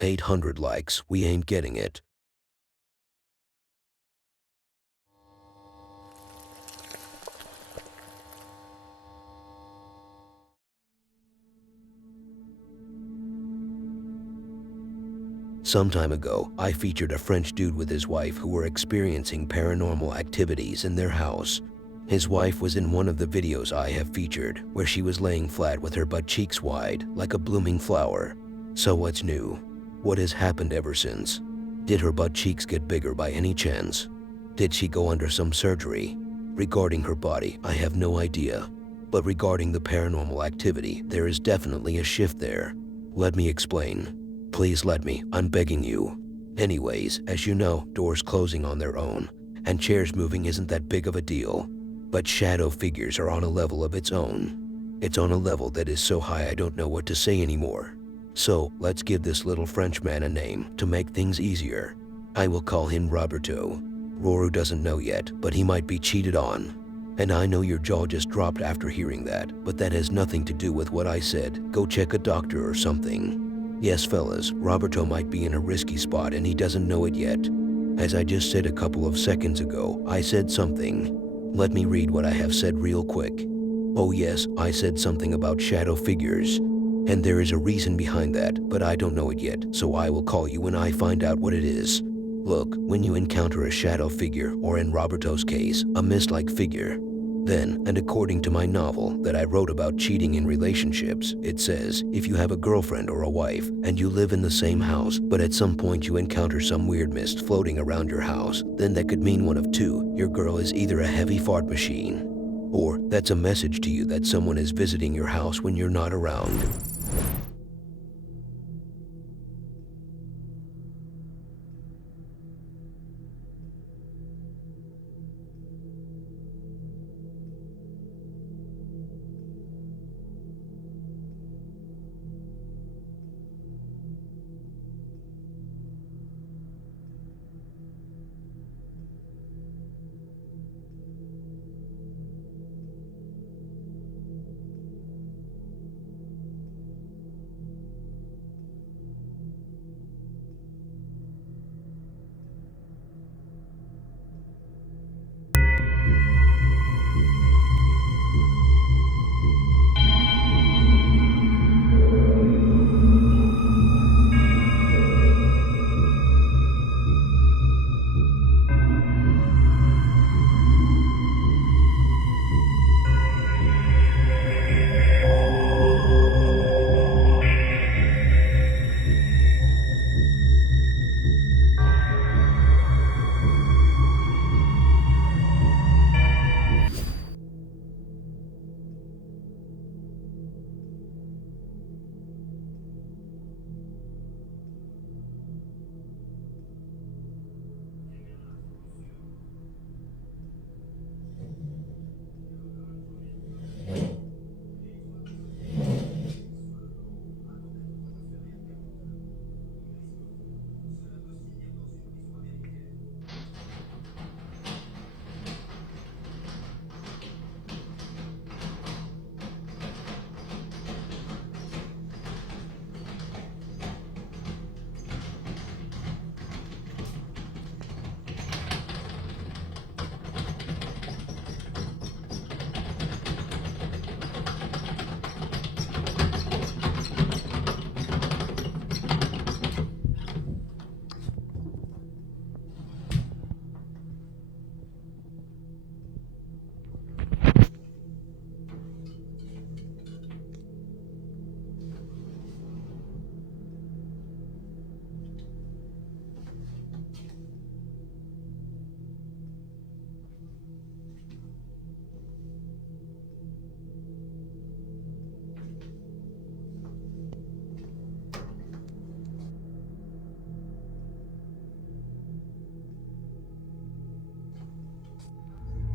800 likes, we ain't getting it. Some time ago, I featured a French dude with his wife who were experiencing paranormal activities in their house. His wife was in one of the videos I have featured, where she was laying flat with her butt cheeks wide, like a blooming flower. So what's new? What has happened ever since? Did her butt cheeks get bigger by any chance? Did she go under some surgery? Regarding her body, I have no idea. But regarding the paranormal activity, there is definitely a shift there. Let me explain. Please let me, I'm begging you. Anyways, as you know, doors closing on their own, and chairs moving isn't that big of a deal. But shadow figures are on a level of its own. It's on a level that is so high I don't know what to say anymore. So, let's give this little Frenchman a name to make things easier. I will call him Roberto. Roru doesn't know yet, but he might be cheated on. And I know your jaw just dropped after hearing that, but that has nothing to do with what I said. Go check a doctor or something. Yes, fellas, Roberto might be in a risky spot and he doesn't know it yet. As I just said a couple of seconds ago, I said something. Let me read what I have said real quick. Oh yes, I said something about shadow figures. And there is a reason behind that, but I don't know it yet, so I will call you when I find out what it is. Look, when you encounter a shadow figure, or in Roberto's case, a mist-like figure, then, and according to my novel that I wrote about cheating in relationships, it says, if you have a girlfriend or a wife, and you live in the same house, but at some point you encounter some weird mist floating around your house, then that could mean one of two. Your girl is either a heavy fart machine, or that's a message to you that someone is visiting your house when you're not around.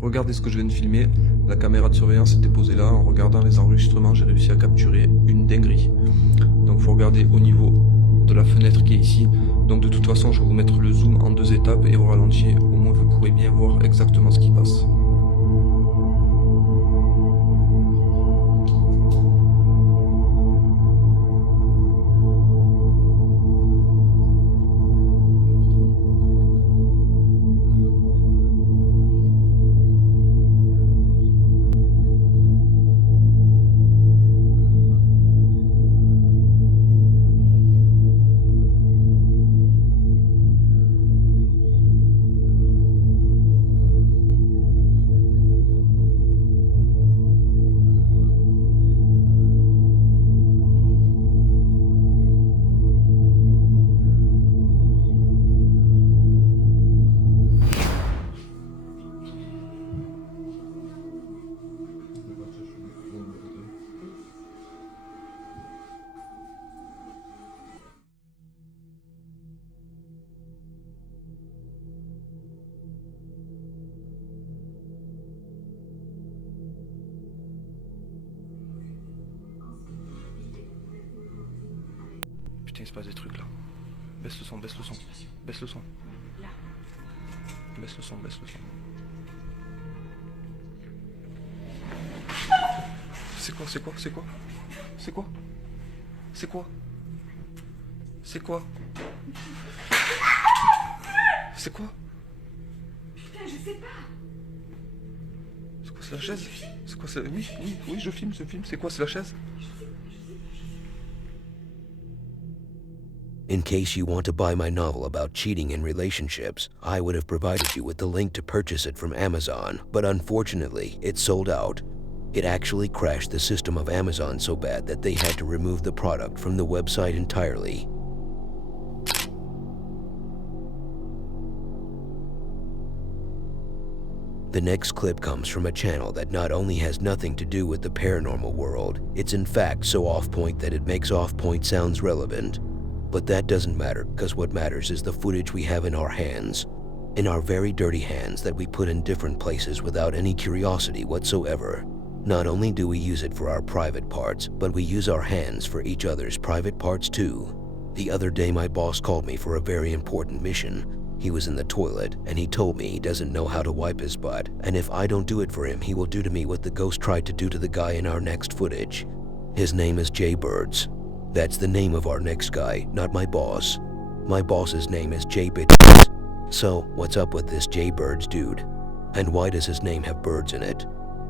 Regardez ce que je viens de filmer, la caméra de surveillance était posée là, en regardant les enregistrements j'ai réussi à capturer une dinguerie. Donc faut regarder au niveau de la fenêtre qui est ici, donc de toute façon je vais vous mettre le zoom en 2 étapes et au ralenti, au moins vous pourrez bien voir exactement ce qui passe. passe des trucs là. Baisse le son, baisse le son. Baisse le son. Baisse le son, baisse le son. C'est quoi, c'est quoi, c'est quoi? C'est quoi? C'est quoi? C'est quoi? C'est quoi? Putain, je sais pas. C'est quoi, c'est la chaise? C'est quoi, c'est... Oui, je filme, c'est quoi, c'est la chaise? In case you want to buy my novel about cheating in relationships, I would have provided you with the link to purchase it from Amazon, but unfortunately, it sold out. It actually crashed the system of Amazon so bad that they had to remove the product from the website entirely. The next clip comes from a channel that not only has nothing to do with the paranormal world, it's in fact so off-point that it makes off-point sounds relevant. But that doesn't matter, because what matters is the footage we have in our hands. In our very dirty hands that we put in different places without any curiosity whatsoever. Not only do we use it for our private parts, but we use our hands for each other's private parts too. The other day my boss called me for a very important mission. He was in the toilet and he told me he doesn't know how to wipe his butt, and if I don't do it for him, he will do to me what the ghost tried to do to the guy in our next footage. His name is Jay Birds. That's the name of our next guy, not my boss. My boss's name is Jay Bitches. So, what's up with this Jay Birds dude? And why does his name have birds in it?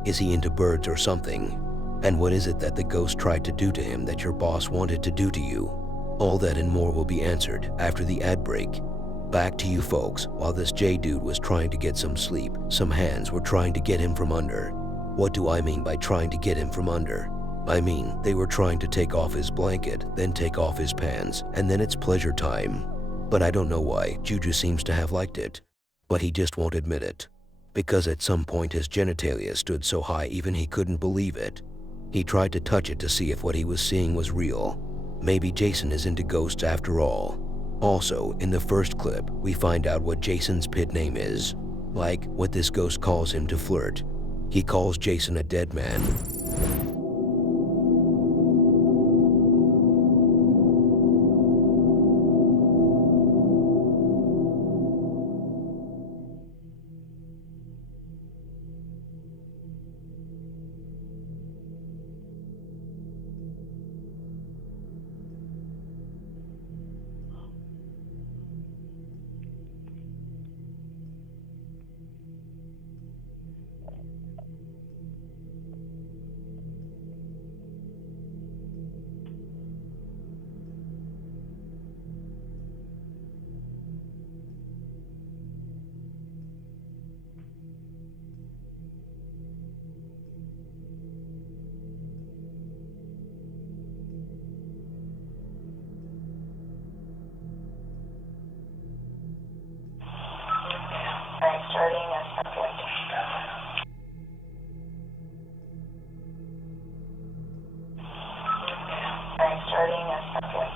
Is he into birds or something? And what is it that the ghost tried to do to him that your boss wanted to do to you? All that and more will be answered after the ad break. Back to you folks. While this Jay dude was trying to get some sleep, some hands were trying to get him from under. What do I mean by trying to get him from under? I mean, they were trying to take off his blanket, then take off his pants, and then it's pleasure time. But I don't know why, Juju seems to have liked it. But he just won't admit it. Because at some point his genitalia stood so high even he couldn't believe it. He tried to touch it to see if what he was seeing was real. Maybe Jason is into ghosts after all. Also, in the first clip, we find out what Jason's pit name is. Like, what this ghost calls him to flirt. He calls Jason a dead man. Starting a subject. Starting a subject.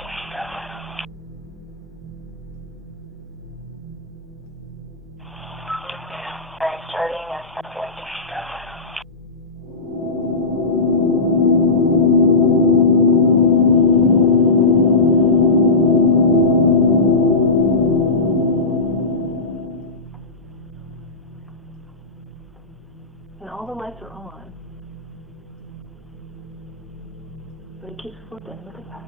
Starting a subject. And all the lights are on. But it keeps flipping. Look at that.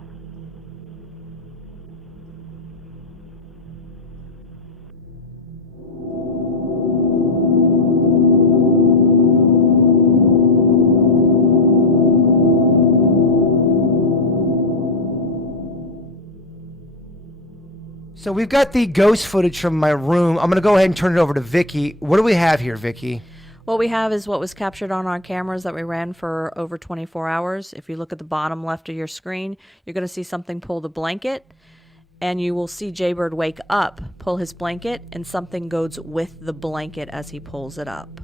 So we've got the ghost footage from my room. I'm going to go ahead and turn it over to Vicky. What do we have here, Vicky? What we have is what was captured on our cameras that we ran for over 24 hours. If you look at the bottom left of your screen, you're going to see something pull the blanket, and you will see Jaybird wake up, pull his blanket, and something goes with the blanket as he pulls it up.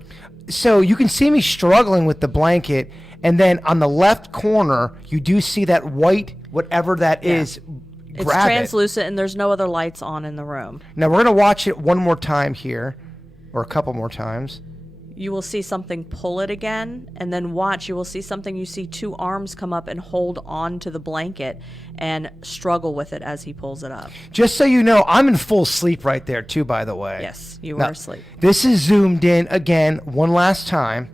So you can see me struggling with the blanket, and then on the left corner, you do see that white, whatever that is, It's grab translucent, and there's no other lights on in the room. Now we're going to watch it one more time here, or a couple more times. you will see something pull it again, and then watch, you will see something, you see 2 arms come up and hold on to the blanket and struggle with it as he pulls it up. Just so you know, I'm in full sleep right there too, by the way. Yes, you Now, were asleep. This is zoomed in again one last time.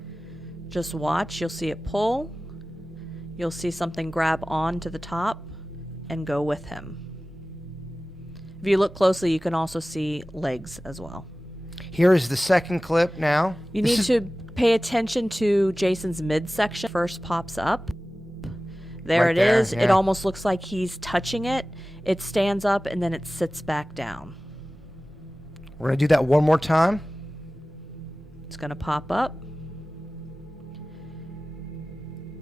Just watch, you'll see it pull, you'll see something grab on to the top and go with him. If you look closely, you can also see legs as well. Here is the second clip now. You need to pay attention to Jason's midsection. First pops up. There Right it there, is. yeah. It almost looks like he's touching it. It stands up and then it sits back down. We're going to do that one more time. It's going to pop up.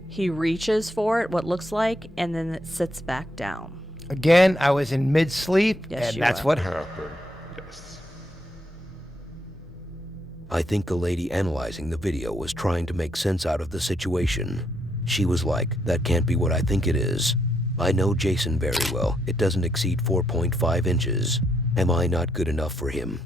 He reaches for it, what looks like, and then it sits back down. Again, I was in mid-sleep, Yes, and you that's were. what happened. I think the lady analyzing the video was trying to make sense out of the situation. She was like, that can't be what I think it is. I know Jason very well. It doesn't exceed 4.5 inches. Am I not good enough for him?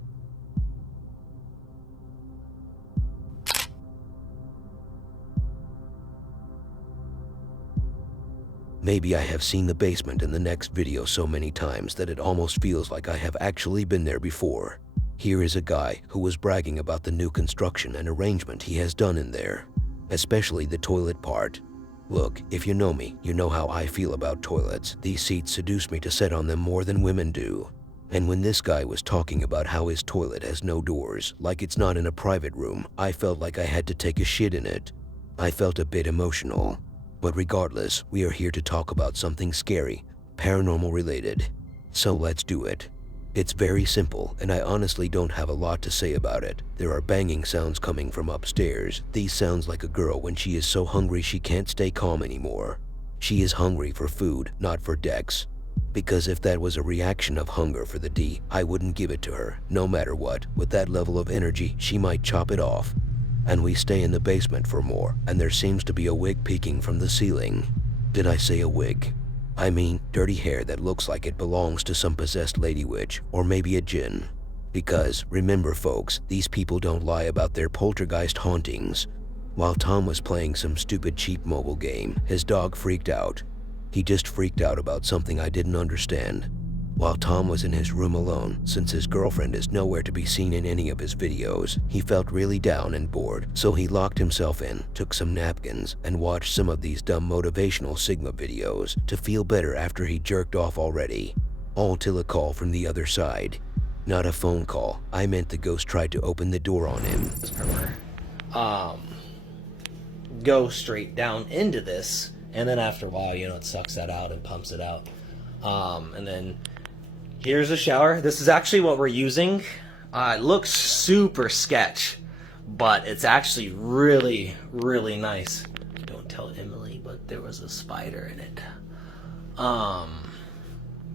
Maybe I have seen the basement in the next video so many times that it almost feels like I have actually been there before. Here is a guy who was bragging about the new construction and arrangement he has done in there, especially the toilet part. Look, if you know me, you know how I feel about toilets. These seats seduce me to sit on them more than women do. And when this guy was talking about how his toilet has no doors, like it's not in a private room, I felt like I had to take a shit in it. I felt a bit emotional. But regardless, we are here to talk about something scary, paranormal related. So let's do it. It's very simple, and I honestly don't have a lot to say about it. There are banging sounds coming from upstairs. These sounds like a girl when she is so hungry she can't stay calm anymore. She is hungry for food, not for Dex. Because if that was a reaction of hunger for the D, I wouldn't give it to her, no matter what. With that level of energy, she might chop it off. And we stay in the basement for more, and there seems to be a wig peeking from the ceiling. Did I say a wig? I mean, dirty hair that looks like it belongs to some possessed lady witch, or maybe a djinn. Because, remember folks, these people don't lie about their poltergeist hauntings. While Tom was playing some stupid cheap mobile game, his dog freaked out. He just freaked out about something I didn't understand. While Tom was in his room alone, since his girlfriend is nowhere to be seen in any of his videos, he felt really down and bored, so he locked himself in, took some napkins, and watched some of these dumb motivational Sigma videos to feel better after he jerked off already. All till a call from the other side. Not a phone call, I meant the ghost tried to open the door on him. Go straight down into this, and then after a while, you know, it sucks that out and pumps it out. And then here's a shower. This is actually what we're using. It looks super sketch, but it's actually really, really nice. Don't tell Emily, but there was a spider in it.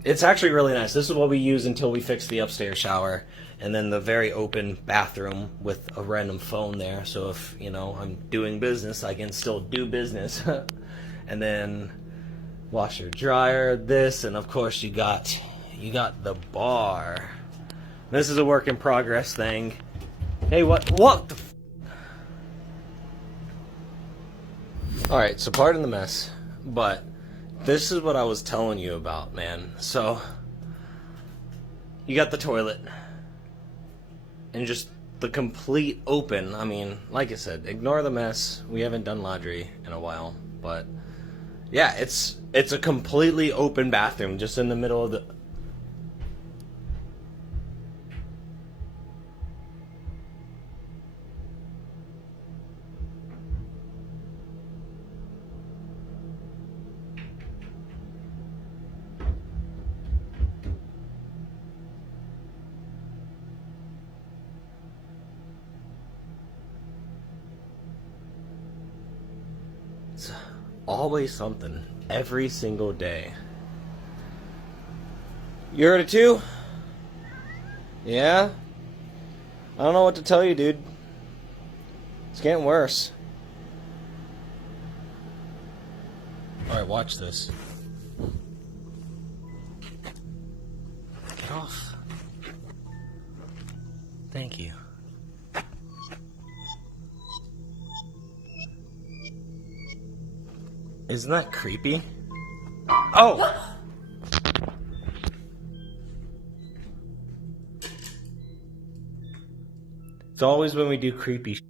It's actually really nice. This is what we use until we fix the upstairs shower, and then the very open bathroom with a random phone there. So if, you know, I'm doing business, I can still do business. And then washer dryer, this, and of course you got the bar. This is a work in progress thing. Hey, what the Alright, so pardon the mess, but this is what I was telling you about, man. So you got the toilet and just the complete open. I mean, like I said, ignore the mess. We haven't done laundry in a while, but yeah, it's a completely open bathroom just in the middle of the... It's always something, every single day. You heard it too? Yeah? I don't know what to tell you, dude. It's getting worse. Alright, watch this. Get off. Thank you. Isn't that creepy? Oh! It's always when we do creepy shit.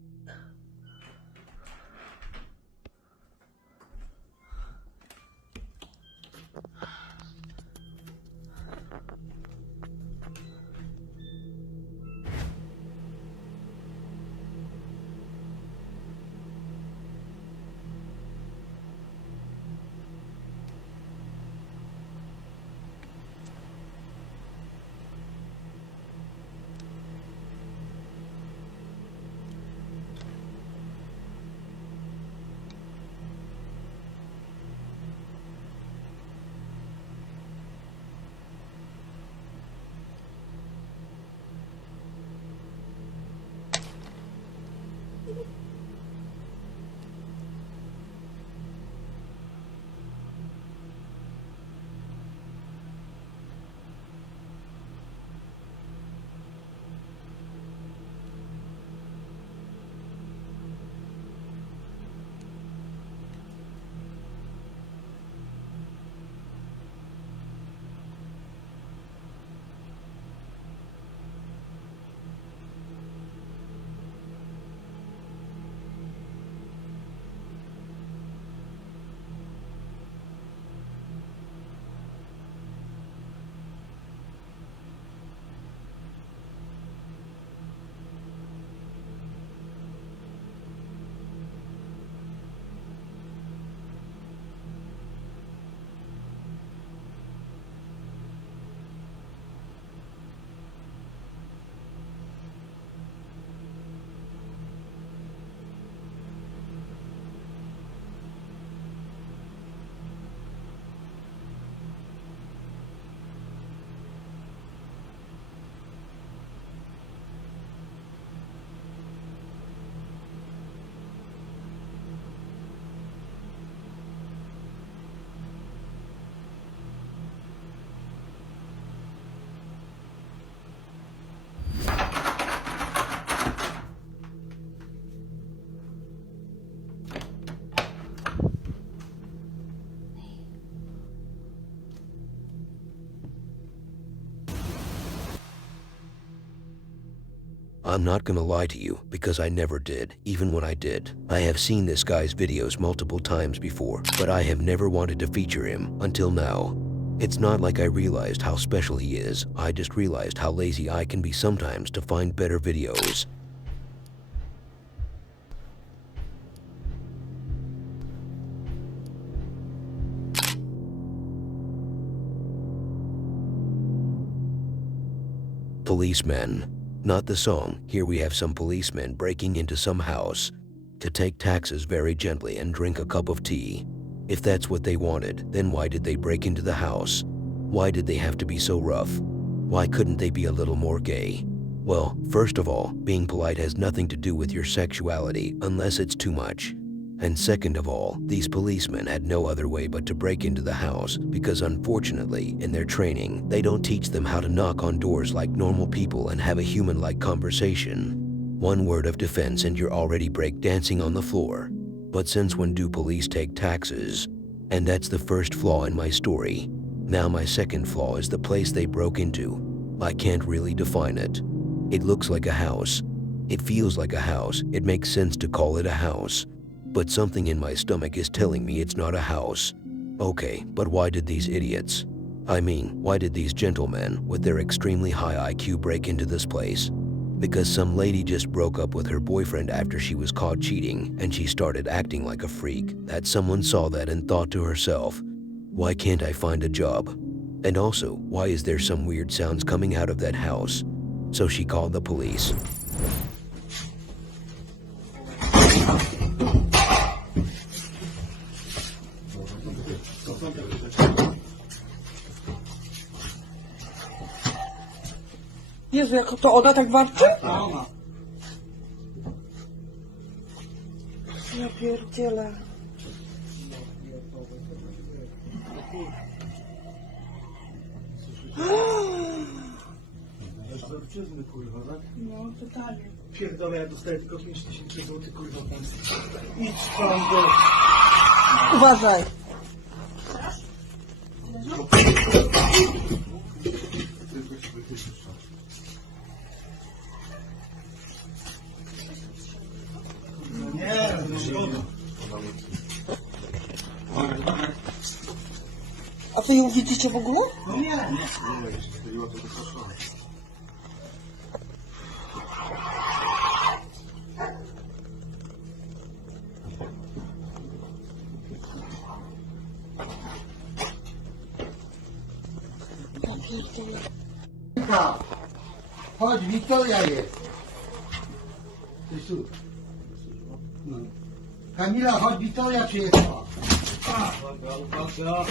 I'm not gonna lie to you, because I never did, even when I did. I have seen this guy's videos multiple times before, but I have never wanted to feature him until now. It's not like I realized how special he is, I just realized how lazy I can be sometimes to find better videos. Policemen. Not the song. Here we have some policemen breaking into some house to take taxes very gently and drink a cup of tea. If that's what they wanted, then why did they break into the house? Why did they have to be so rough? Why couldn't they be a little more gay? Well, first of all, being polite has nothing to do with your sexuality unless it's too much. And second of all, these policemen had no other way but to break into the house because unfortunately, in their training, they don't teach them how to knock on doors like normal people and have a human-like conversation. One word of defense and you're already break-dancing on the floor. But since when do police take taxes? And that's the first flaw in my story. Now my second flaw is the place they broke into. I can't really define it. It looks like a house. It feels like a house. It makes sense to call it a house. But something in my stomach is telling me it's not a house. Okay, but why did these idiots? I mean, why did these gentlemen with their extremely high IQ break into this place? Because some lady just broke up with her boyfriend after she was caught cheating and she started acting like a freak. That someone saw that and thought to herself, why can't I find a job? And also, why is there some weird sounds coming out of that house? So she called the police. Jezu, jak to ona tak warczy? Ja pierdzielę. Kurwa, tak? No, totalnie. Pierdolę, ja dostaję tylko 5000 zł, kurwa, pensji. Idź tam, Uważaj. A wy ją widzicie w ogóle? Chodź, Wiktoria jest. Ty tu. No. Kamila, chodź, Wiktoria przyjechała. Dobra, uwaga.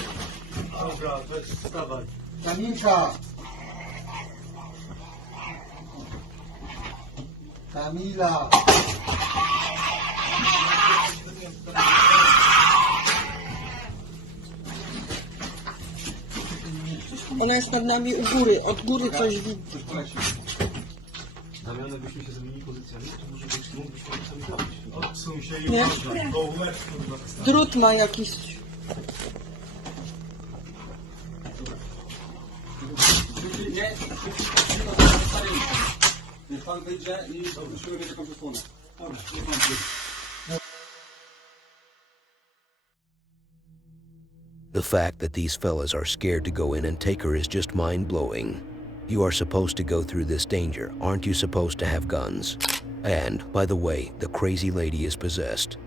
Dobra, weź wstawaj. Kamilka. Kamila. Ona jest nad nami u góry, od góry coś widzi. Damiany, byśmy się zamienili pozycjami, to może być mógłbyś sobie zrobić. Odsuń się i Nie? Drut ma jakiś. Nie, niech pan wyjdzie i musimy mieć jakąś osłonę. Dobra, niech pan wyjdzie. The fact that these fellas are scared to go in and take her is just mind-blowing. You are supposed to go through this danger, aren't you supposed to have guns? And, by the way, the crazy lady is possessed.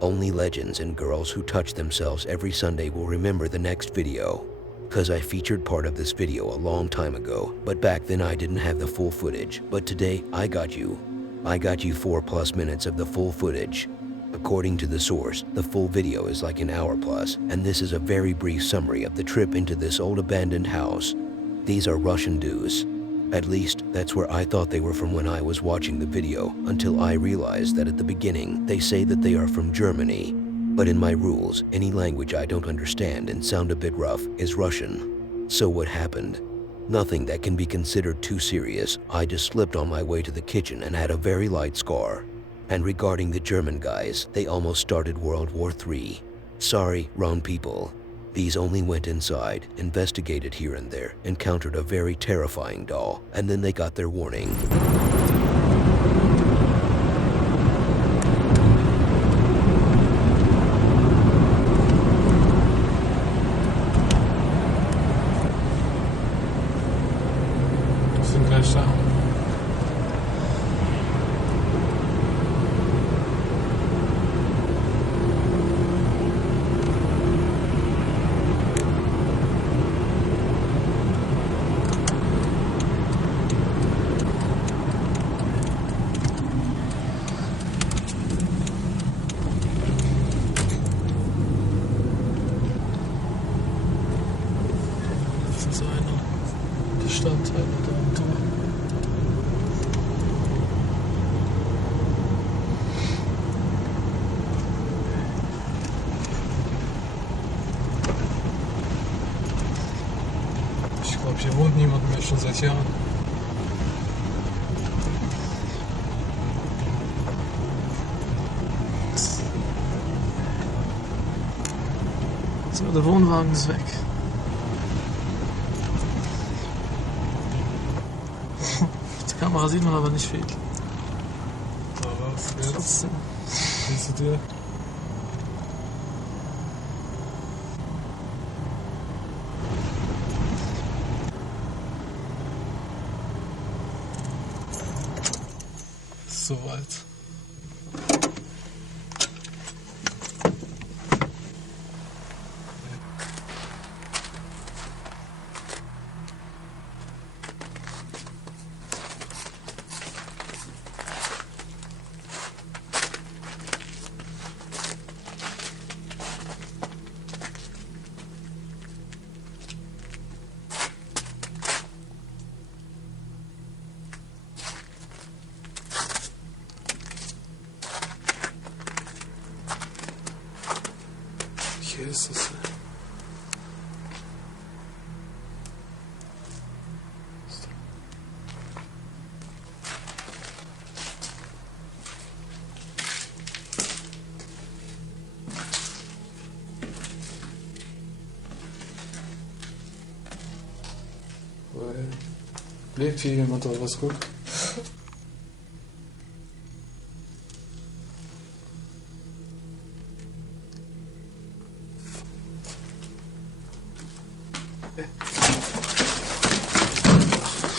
Only legends and girls who touch themselves every Sunday will remember the next video. Cause I featured part of this video a long time ago, but back then I didn't have the full footage. But today, I got you 4+ minutes of the full footage. According to the source, the full video is like an hour plus, and this is a very brief summary of the trip into this old abandoned house. These are Russian dudes. At least, that's where I thought they were from when I was watching the video, until I realized that at the beginning, they say that they are from Germany. But in my rules, any language I don't understand and sound a bit rough is Russian. So what happened? Nothing that can be considered too serious. I just slipped on my way to the kitchen and had a very light scar. And regarding the German guys, they almost started World War III. Sorry, wrong people. These only went inside, investigated here and there, encountered a very terrifying doll, and then they got their warning. Ich glaube, hier wohnt niemand mehr, schon seit Jahren. So, der Wohnwagen ist weg. Auf der Kamera sieht man aber nicht viel. Aber trotzdem. Siehst du dir? Soweit. Hier ist es. Lebt hier jemand oder was? Guck.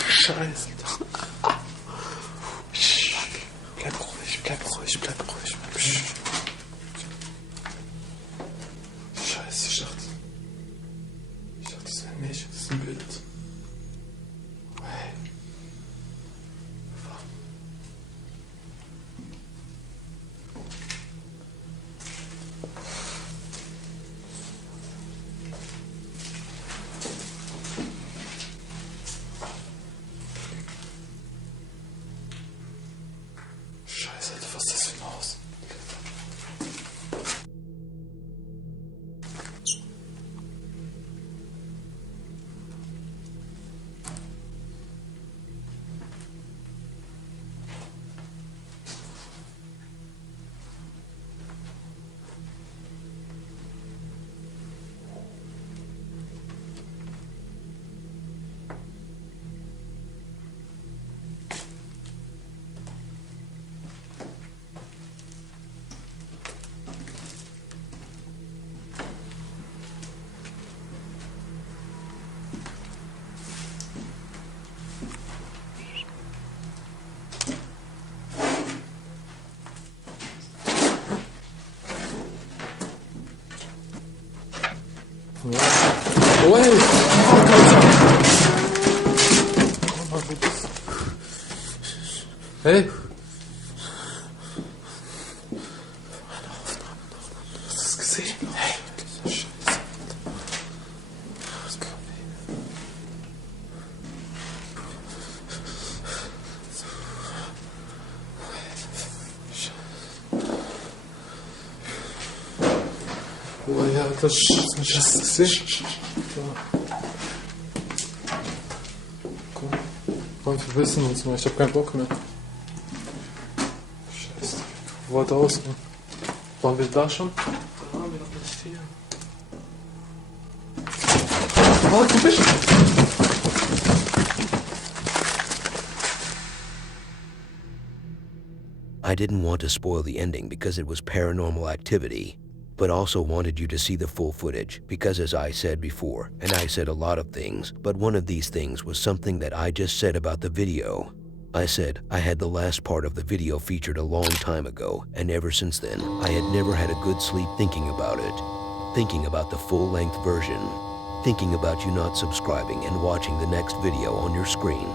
Scheiße. Bleib ruhig, bleib ruhig, bleib ruhig. Scheiße, ich dachte, das wäre nicht, das ist ein Bild. Hey. Scheiße, Alter, was ist das für ein Haus? Oh, hey! Hey! Hast du das gesehen? Hey! Scheiße. Oh ja, das ist das gesehen. Komm, wir wissen uns mal, ich hab keinen Bock mehr. Scheiße, wo war draußen? Waren wir da schon? Da waren wir noch nicht hier. Oh, du bist. I didn't want to spoil the ending because it was paranormal activity, but also wanted you to see the full footage because, as I said before, and I said a lot of things, but one of these things was something that I just said about the video. I said I had the last part of the video featured a long time ago, and ever since then, I had never had a good sleep thinking about it, thinking about the full-length version, thinking about you not subscribing and watching the next video on your screen.